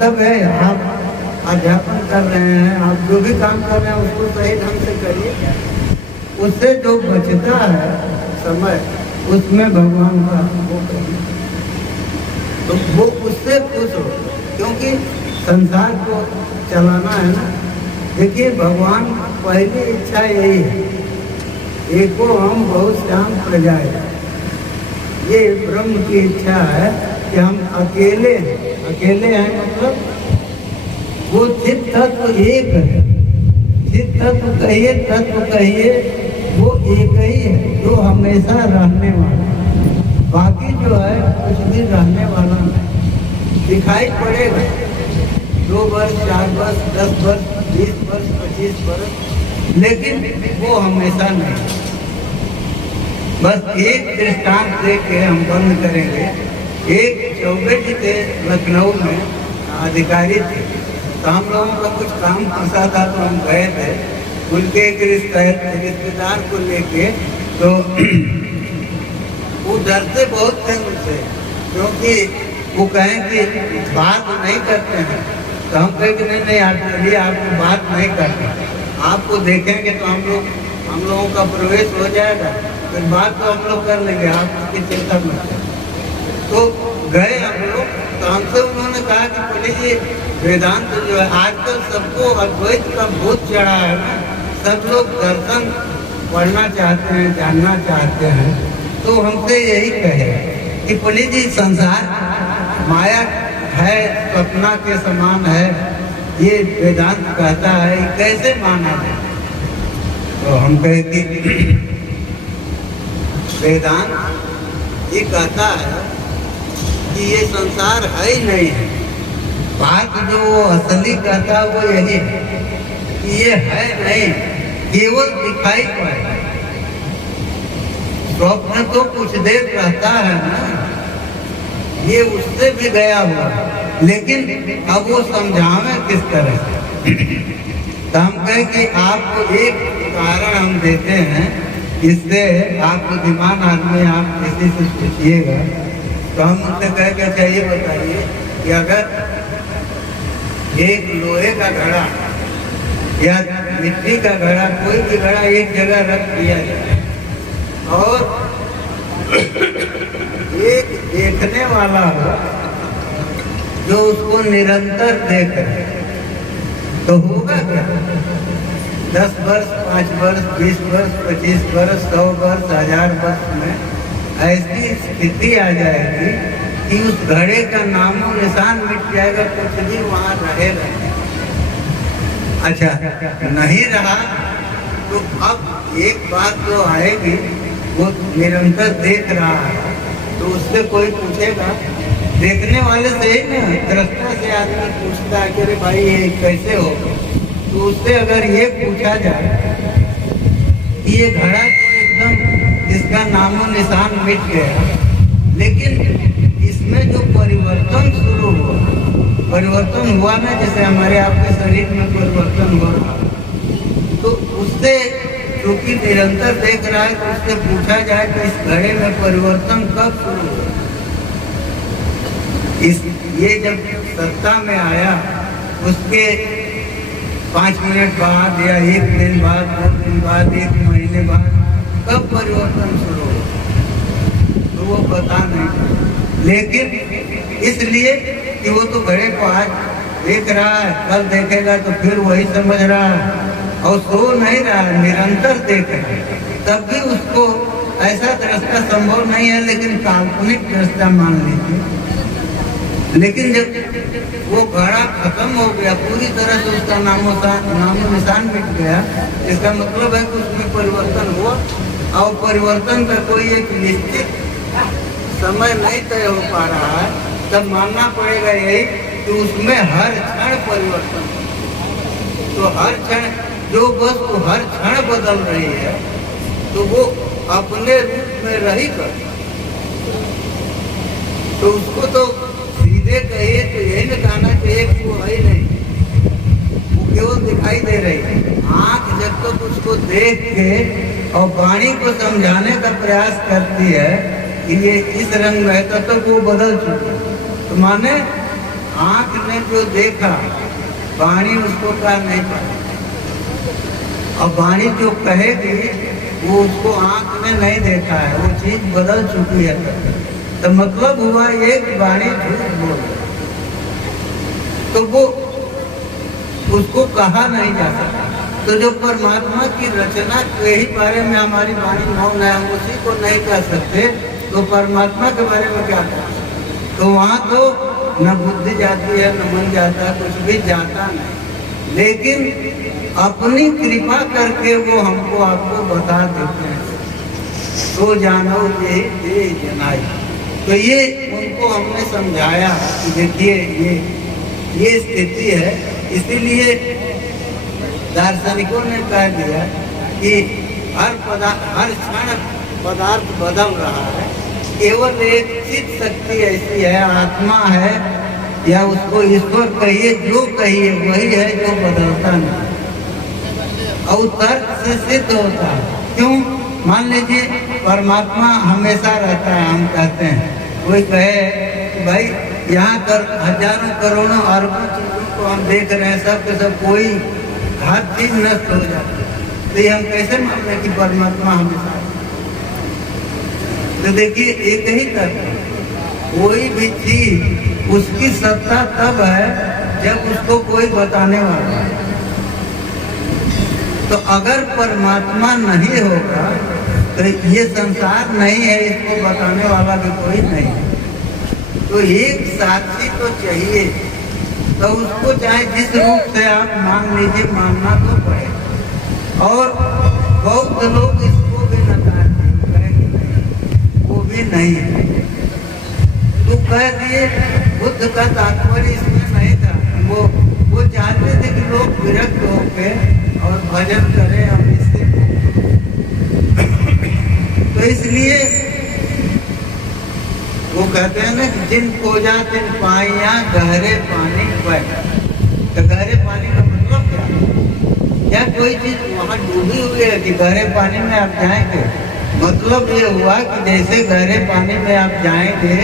कर्तव्य है। आप अध्यापन कर रहे हैं, आप जो भी काम कर रहे हैं उसको सही ढंग से करिए। उससे जो बचता है समय, उसमें भगवान का वो करिए, तो वो उससे खुश हो, क्योंकि संसार को चलाना है ना। देखिए, भगवान पहली इच्छा यही है, एको हम बहुश्याम प्रजाएं। ये ब्रह्म की इच्छा है कि हम अकेले हैं मतलब वो चित तत्व एक है। चित तत्व कहिए, तत्व कहिए, वो एक ही है जो हमेशा रहने वाला है। बाकी जो है कुछ भी रहने वाला नहीं। दिखाई पड़ेगा 2 वर्ष, 4 वर्ष, 10 वर्ष, 20 वर्ष, 25 वर्ष, लेकिन वो हमेशा नहीं। बस एक दृष्टांत दे के हम बंद करेंगे। एक चौबे जी थे लखनऊ में, अधिकारी थे, तो हम लोगों का कुछ काम फंसा था तो हम गए थे उनके एक रिश्तेदार को लेके। तो वो डरते बहुत थे उनसे, क्योंकि वो कहें कि बात नहीं करते हैं। तो हम कहें कि नहीं आप चलिए, आपको बात नहीं करना, आपको देखेंगे तो हम लोगों का प्रवेश हो जाएगा, फिर बात तो हम लोग कर लेंगे, आप उसकी चिंता मत करें। तो गए हम लोग, तो हमसे उन्होंने कहा कि बोले ये वेदांत जो है आजकल सबको अद्वैत का भूत चढ़ा है ना, सब लोग दर्शन पढ़ना चाहते हैं, जानना चाहते हैं। तो हमसे यही कहे कि पुलिस जी, संसार माया है, सपना के समान है, ये वेदांत कहता है, कैसे माना जाए? तो हम कहे कि वेदांत ये कहता है कि ये संसार है ही नहीं है। बात जो वो असली कहता है वो यही है कि ये है नहीं, केवल दिखाई पड़े। स्वप्न तो कुछ देर रहता है ना, ये उससे भी गया हुआ, लेकिन अब वो समझावे किस तरह। तो हम कहें कि आपको एक उदाहरण हम देते हैं, इससे आप बुद्धिमान आदमी, आप किसी से पूछिएगा। तो हम उनसे कह के चाहिए बताइए कि अगर एक लोहे का घड़ा या मिट्टी का घड़ा, कोई भी घड़ा एक जगह रख दिया जाए और एक देखने वाला हो जो उसको निरंतर देख रहे, तो होगा क्या? 10 वर्ष, 5 वर्ष, 20 वर्ष, 25 वर्ष, 100 वर्ष, 1000 वर्ष में ऐसी स्थिति आ जाएगी कि उस घड़े का नामो निशान मिट जाएगा, कुछ भी वहाँ रहेगा। अच्छा, नहीं रहा तो अब एक बात जो आएगी, वो निरंतर देख रहा है, तो उससे कोई पूछेगा, देखने वाले से ही ना, दृष्टा से आदमी पूछता है कि अरे भाई ये कैसे हो? तो उससे अगर ये पूछा जाए कि ये घड़ा तो एकदम इसका नामो निशान मिट गया, लेकिन इसमें जो परिवर्तन शुरू हुआ, परिवर्तन हुआ ना, जैसे हमारे आपके शरीर में परिवर्तन हो रहा, तो उससे क्योंकि निरंतर देख रहा है, तो उससे पूछा जाए कि इस घड़े में परिवर्तन कब शुरू हुआ? ये जब सत्ता में आया उसके 5 मिनट बाद या 1 दिन बाद, 2 दिन बाद, 1 महीने बाद कब परिवर्तन शुरू हुआ? तो वो पता नहीं, लेकिन इसलिए कि वो तो घड़े को आज देख रहा है, कल देखेगा तो फिर वही समझ रहा है, और सो नहीं रहा है, निरंतर देख रहा है। तब भी उसको ऐसा दृष्टा संभव नहीं है, लेकिन काल्पनिक दृष्टा मान लीजिए। लेकिन जब वो घड़ा खत्म हो गया, पूरी तरह से उसका नामो निशान मिट गया, इसका मतलब है कि उसमें परिवर्तन हुआ, और परिवर्तन का कोई एक निश्चित समय नहीं तय हो पा रहा है। तब मानना पड़ेगा यही कि उसमें हर क्षण परिवर्तन, तो हर क्षण जो वस्तु हर क्षण बदल रही है, तो वो अपने रूप में रही कर, तो उसको तो सीधे कहिए तो यही न कहना चाहिए कि वो है ही नहीं, वो केवल दिखाई दे रही है। आँख जब तक उसको देख के और वाणी को समझाने का प्रयास करती है कि ये इस रंग में है, तब तक वो बदल चुकी है। तो माने आंख ने जो देखा वाणी उसको कह नहीं पाए, और वाणी जो कहेगी वो उसको आंख ने नहीं देखा है, वो चीज बदल चुकी है। तो मतलब हुआ ये कि वाणी झूठ बोल, तो वो उसको कहा नहीं जा सकता। तो जो परमात्मा की रचना के ही बारे में हमारी वाणी मौन है, हम उसी को नहीं कह सकते, तो परमात्मा के बारे में क्या कह सकते? तो वहाँ तो न बुद्धि जाती है, न मन जाता है, कुछ भी जाता नहीं। लेकिन अपनी कृपा करके वो हमको आपको बता देते हैं, तो जानो ये जनाई। तो ये उनको हमने समझाया कि देखिए ये स्थिति है। इसीलिए दार्शनिकों ने कह दिया कि हर क्षण पदार्थ बदल रहा है, केवल एक चित्त शक्ति ऐसी है, आत्मा है, या उसको ईश्वर कहिए, जो कहिए वही है जो बदलता नहीं, और तर्क से सिद्ध होता है। क्यों? मान लीजिए परमात्मा हमेशा रहता है, हम कहते हैं, कोई कहे कि भाई यहाँ कर हजारों करोड़ों अरबों चीजों को हम देख रहे हैं, सब के सब कोई हर चीज नष्ट हो जाती है, तो ये हम कैसे मान लें कि परमात्मा हमेशा? तो देखिए एक ही तर्क, कोई भी चीज उसकी सत्ता तब है जब उसको कोई बताने वाला है। तो अगर परमात्मा नहीं होगा तो ये संसार नहीं है, इसको बताने वाला भी कोई नहीं। तो एक साक्षी तो चाहिए, तो उसको चाहे जिस रूप से आप मान लीजिए, मानना तो पड़े। और बहुत लोग इसको भी नकारते हैं, वो भी नहीं है। तो कह दिए बुद्ध का तात्पर्य इसमें नहीं था, वो चाहते थे कि लोग विरक्त होकर और भजन करें हम इससे। तो इसलिए वो कहते हैं ना कि जिन खोजा तिन पाइया गहरे पानी बह। तो गहरे पानी का मतलब क्या? क्या कोई चीज वहां डूबी हुई है कि गहरे पानी में आप जाएंगे? मतलब ये हुआ कि जैसे गहरे पानी में आप जाएंगे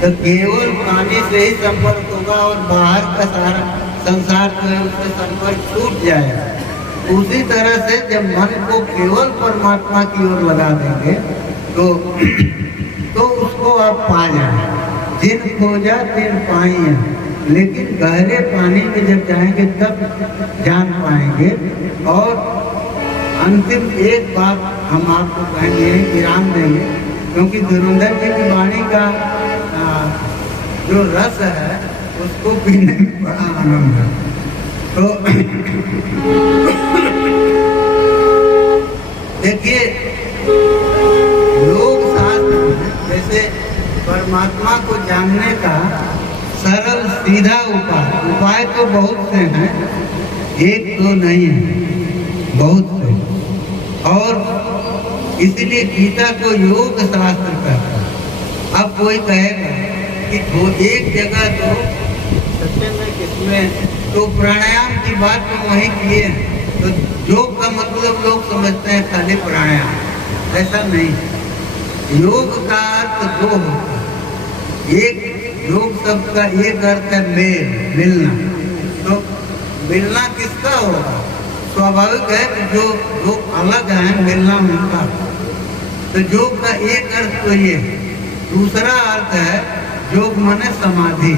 तो केवल पानी से ही संपर्क होगा, और बाहर का सारा संसार जो है उससे संपर्क छूट जाएगा। उसी तरह से जब मन को केवल परमात्मा की ओर लगा देंगे तो उसको आप पा जाए। जिन खोजा तिन पाइया, लेकिन गहरे पानी में जब जाएंगे तब जान पाएंगे। और अंतिम एक बात हम आपको कहेंगे, विराम देंगे, क्योंकि धुरंधर जी की वाणी का जो रस है उसको पीने में बड़ा आनंद है। तो देखिए लोक शास्त्र जैसे परमात्मा को जानने का सरल सीधा उपाय तो बहुत से हैं, एक दो नहीं है, बहुत से। और इसीलिए गीता को योग शास्त्र कहता है। अब कोई कहेगा कि वो एक जगह तो सत्य में किसमें, तो प्राणायाम की बात तो वहीं किए हैं। तो योग का मतलब लोग समझते हैं खाली प्राणायाम, ऐसा नहीं। योग का अर्थ दो होता है। एक योग शब्द का एक अर्थ है मिलना। तो मिलना किसका होगा? स्वाभाविक है कि जो लोग अलग हैं मिलना उनका। तो योग का एक अर्थ तो ये, दूसरा अर्थ है योग माने समाधि।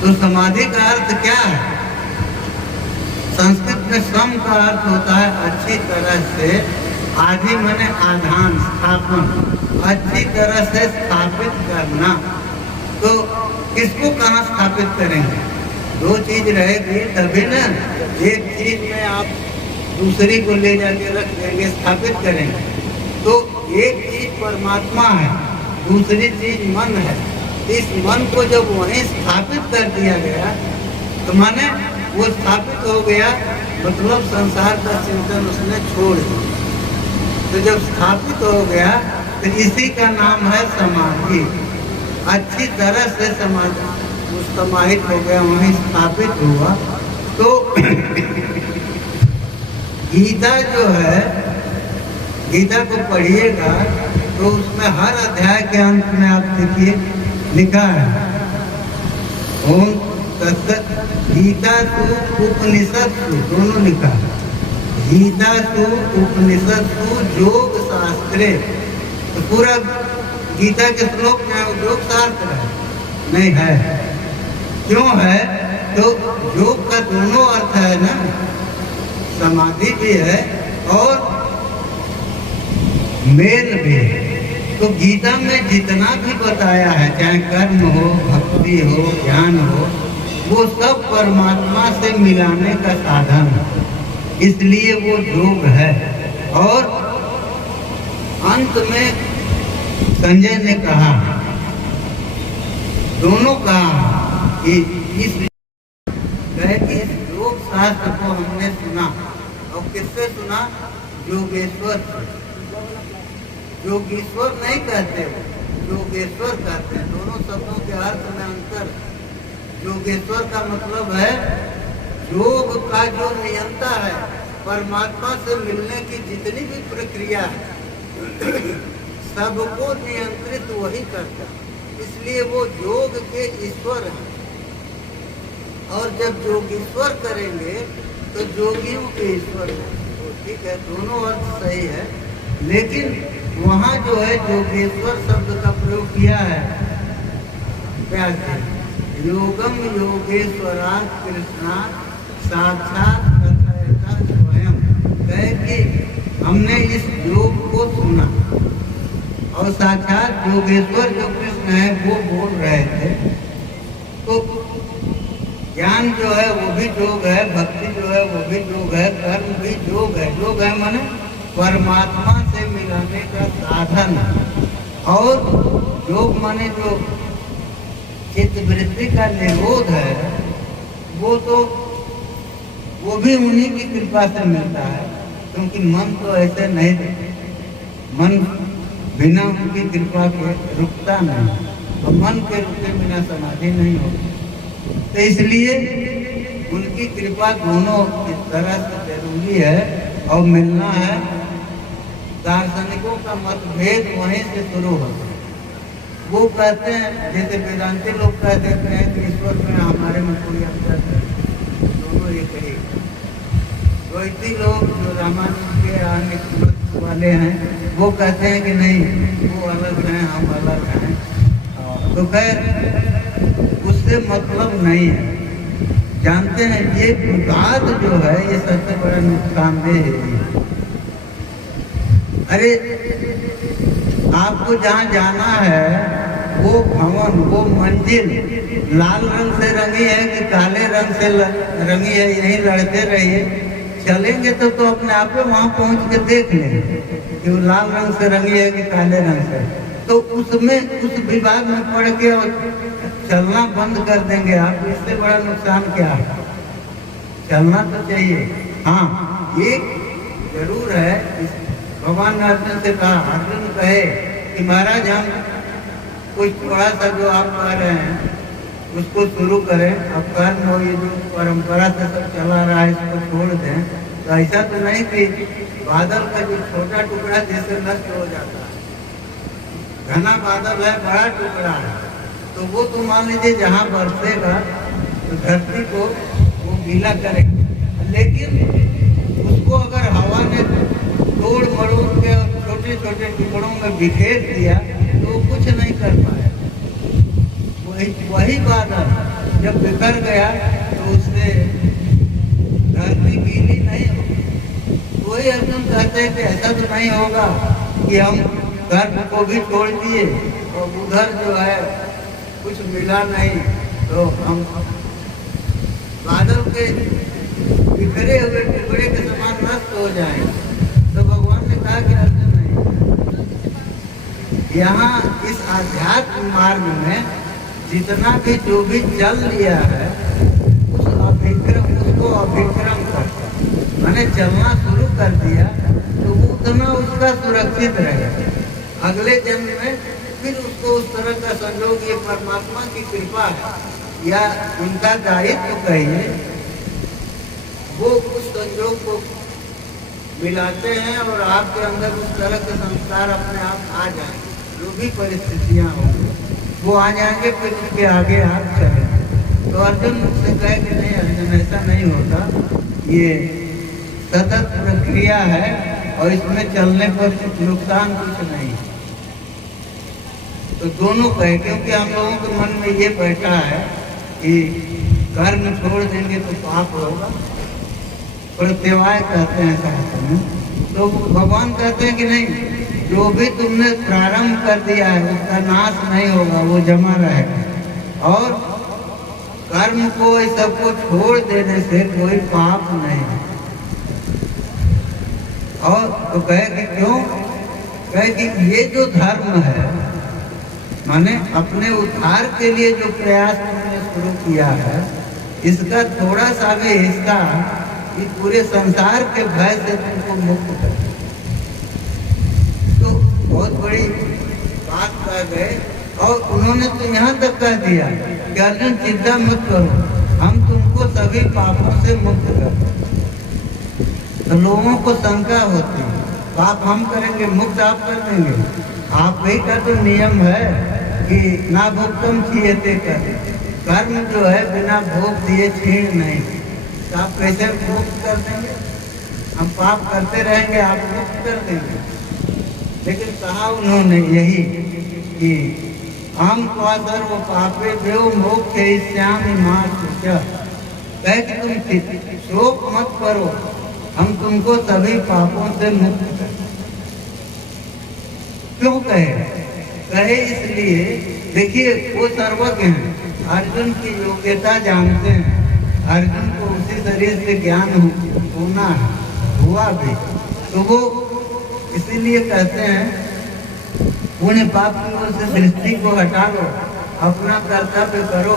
तो समाधि का अर्थ क्या है? संस्कृत में सम का अर्थ होता है अच्छी तरह से, आदि माने आधान, स्थापन, अच्छी तरह से स्थापित करना। तो किसको कहाँ स्थापित करेंगे? दो चीज रहेगी तभी ना। एक चीज में आप दूसरी को ले जाके रख देंगे, स्थापित करेंगे। तो एक चीज परमात्मा है, दूसरी चीज मन है। इस मन को जब वहीं स्थापित कर दिया गया तो माने वो स्थापित हो गया, मतलब संसार का चिंतन उसने छोड़ दिया। तो जब स्थापित हो गया तो इसी का नाम है समाधि। अच्छी तरह से समाहित हो गया, वहीं स्थापित हुआ। तो गीता जो है, गीता को पढ़िएगा तो उसमें हर अध्याय के अंत में आप देखिए लिखा है ओम तत्सत गीता सु उपनिषद सु दोनों लिखा। गीता सु उपनिषद सु योग शास्त्रे, तो पूरा गीता के श्लोक में योग शास्त्र है नहीं है। क्यों है? तो योग का दोनों अर्थ है ना, समाधि भी है और मेल भी है। तो गीता में जितना भी बताया है, चाहे कर्म हो, भक्ति हो, ज्ञान हो, वो सब परमात्मा से मिलाने का साधन है, इसलिए वो योग है। और अंत में संजय ने कहा, दोनों कहा कि इस योग शास्त्र को हमने सुना, और किससे सुना? योगेश्वर। योगेश्वर नहीं कहते, योगेश्वर कहते हैं। दोनों शब्दों के अर्थ में अंतर। योगेश्वर का मतलब है योग का जो नियंता है, परमात्मा से मिलने की जितनी भी प्रक्रिया है सबको नियंत्रित वही करता है, इसलिए वो योग के ईश्वर है। और जब योगीश्वर करेंगे तो योगियों के ईश्वर है। तो ठीक है, दोनों अर्थ सही है, लेकिन वहाँ जो है योगेश्वर शब्द का प्रयोग किया है व्यास जी। योगम योगेश्वरा कृष्णा साक्षात कथयता स्वयं, कहे कि हमने इस योग को सुना और साक्षात योगेश्वर जो कृष्ण है वो बोल रहे थे। तो ज्ञान जो है वो भी योग है, भक्ति जो है वो भी योग है, कर्म भी योग है। योग है माने परमात्मा से मिलाने का साधन। और योग माने जो चित्त वृत्ति का निरोध है, वो भी उन्हीं की कृपा से मिलता है, क्योंकि मन तो ऐसे नहीं देते, मन बिना उनकी कृपा के रुकता नहीं, और मन के रुके बिना समाधि नहीं होती। तो इसलिए उनकी कृपा दोनों इस तरह से जरूरी है और मिलना है। दार्शनिकों का मतभेद वहीं से शुरू होता है। वो कहते हैं, जैसे वेदांती लोग कह देते हैं कि ईश्वर में हमारे में कोई अंतर नहीं, दोनों एक ही। द्वैती लोग जो रामानुज के अन्य वाले हैं वो कहते हैं कि नहीं, वो अलग हैं, हम अलग हैं। तो खैर उससे मतलब नहीं है। जानते हैं ये विवाद जो है ये सबसे बड़ा नुकसानदेह है। अरे आपको जहाँ जाना है वो भवन, वो मंजिल लाल रंग से रंगी है कि काले रंग से रंगी है, यहीं लड़ते रहिए, चलेंगे तो अपने आप में वहाँ पहुँच के देख लेंगे कि वो लाल रंग से रंगी है कि काले रंग से। तो उसमें उस विवाद में पड़ के और चलना बंद कर देंगे आप, इससे बड़ा नुकसान क्या है? चलना तो चाहिए। हाँ, एक जरूर है, भगवान ने अर्जुन से कहा, अर्जुन कहे कि महाराज हम कुछ थोड़ा सा जो आप कह रहे हैं उसको शुरू करें, अब कर्म हो ये जो परंपरा से सब चला रहा है इसको छोड़ दें। तो ऐसा तो नहीं कि बादल का जो छोटा टुकड़ा जैसे नष्ट हो जाता है, घना बादल है, बड़ा टुकड़ा है, तो वो तो मान लीजिए जहाँ बरसेगा तो धरती को वो गीला करेगा, लेकिन उसको अगर हवा ने तोड़ मरोड़ के छोटे छोटे टुकड़ों में बिखेर दिया तो वो कुछ नहीं कर पाया। वही बादल जब बिखर गया तो उससे धरती गीली नहीं होगी। वही अर्जुन कहते हैं कि ऐसा तो नहीं होगा कि हम गर्भ को भी छोड़ दिए और उधर जो है कुछ मिला नहीं तो हम बादल के बिखरे हुए टुकड़े के समान नष्ट हो जाएंगे। तो भगवान ने कहा कि अर्जुन नहीं, यहाँ इस आध्यात्म मार्ग में जितना भी जो भी चल लिया है उसको अभिक्रम करता, मैंने चलना शुरू कर दिया तो उतना उसका सुरक्षित रहेगा। अगले जन्म में फिर उसको उस तरह का संयोग, ये परमात्मा की कृपा है या उनका दायित्व कहिए, वो उस संयोग को मिलाते हैं और आपके अंदर उस तरह के संस्कार अपने आप आ जाएंगे। जो भी परिस्थितियाँ होंगी वो आ जाएंगे, फिर उसके आगे आप चलेंगे। तो अर्जुन से कहे कि नहीं अर्जुन, ऐसा नहीं होता, ये सतत प्रक्रिया है और इसमें चलने पर नुकसान कुछ नहीं। तो दोनों कहे, क्योंकि हम लोगों के मन में ये बैठा है कि कर्म छोड़ देंगे तो पाप होगा, प्रत्यवाय कहते हैं शास्त्र में। तो भगवान कहते हैं कि नहीं, जो भी तुमने प्रारंभ कर दिया है उसका नाश नहीं होगा, वो जमा रहेगा। और कर्म को इस सबको छोड़ देने से कोई पाप नहीं। और तो कहे कि क्यों? कहे कि ये जो धर्म है, माने अपने उद्धार के लिए जो प्रयास तुमने शुरू किया है, इसका थोड़ा सा भी हिस्सा इस पूरे संसार के भय से तुमको मुक्त कर। तो बहुत बड़ी बात कह गए। और उन्होंने तो यहाँ तक कह दिया कि अर्जुन चिंता मत करो, हम तुमको सभी पापों से मुक्त कर। तो लोगों को शंका होती है, पाप हम करेंगे, मुक्त आप कर देंगे? आप ही का तो नियम है कि ना भोक्तम छीयते कर, कर्म जो है बिना भोग दिए छीन नहीं। तो आप कैसे मुक्त कर देंगे? हम पाप करते रहेंगे, आप मुक्त कर देंगे। लेकिन कहा उन्होंने यही कि हम सर्व पापे देव मोक्ष श्यामी मार्ग, कहे कि तुम शोक मत करो, हम तुमको सभी पापों से मुक्त कर। क्यों कहे इसलिए, देखिए वो सर्वज्ञ हैं, अर्जुन की योग्यता जानते हैं, अर्जुन को उसी शरीर से ज्ञान होना है, हुआ भी। तो वो इसीलिए कहते हैं पुण्य पाप की ओर से दृष्टि को हटा लो, अपना कर्तव्य करो।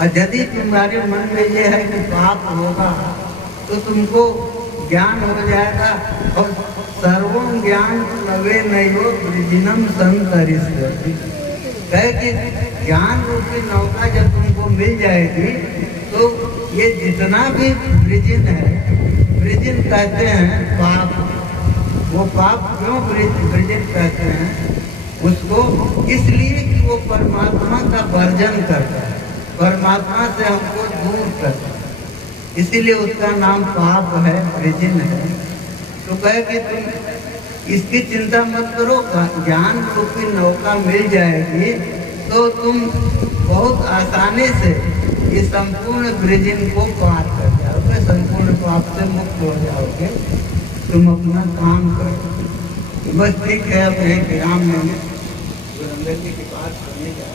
और यदि तुम्हारे मन में ये है कि पाप होगा तो तुमको ज्ञान हो जाएगा। और सर्वं ज्ञान लवे नयो वृजिनम संतरिष्यति, कहे कि ज्ञान रूपी नौका जब तुमको मिल जाएगी तो ये जितना भी वृजिन है, वृजिन कहते हैं पाप, वो पाप क्यों वृजिन कहते हैं उसको? इसलिए कि वो परमात्मा का वर्जन करता है, परमात्मा से हमको दूर करता है, इसीलिए उसका नाम पाप है, वृजिन है। तो कहे कि तुम इसकी चिंता मत करो, ज्ञान रूपी नौका मिल जाएगी तो तुम बहुत आसानी से ये संपूर्ण वृजिन को पार कर जाओगे, संपूर्ण पाप से मुक्त हो जाओगे। तुम अपना काम करो। बस ठीक है, अब एक विराम लेंगे, गुरंदर जी की बात सुनने जा।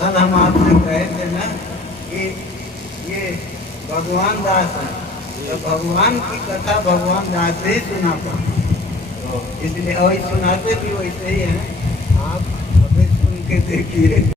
कल हम आपसे कहे थे ना कि ये भगवान दास है, तो भगवान की कथा भगवान दास से ही सुना पाए, तो इसलिए और सुनाते भी वैसे ही हैं। आप अभी सुन के देखिए।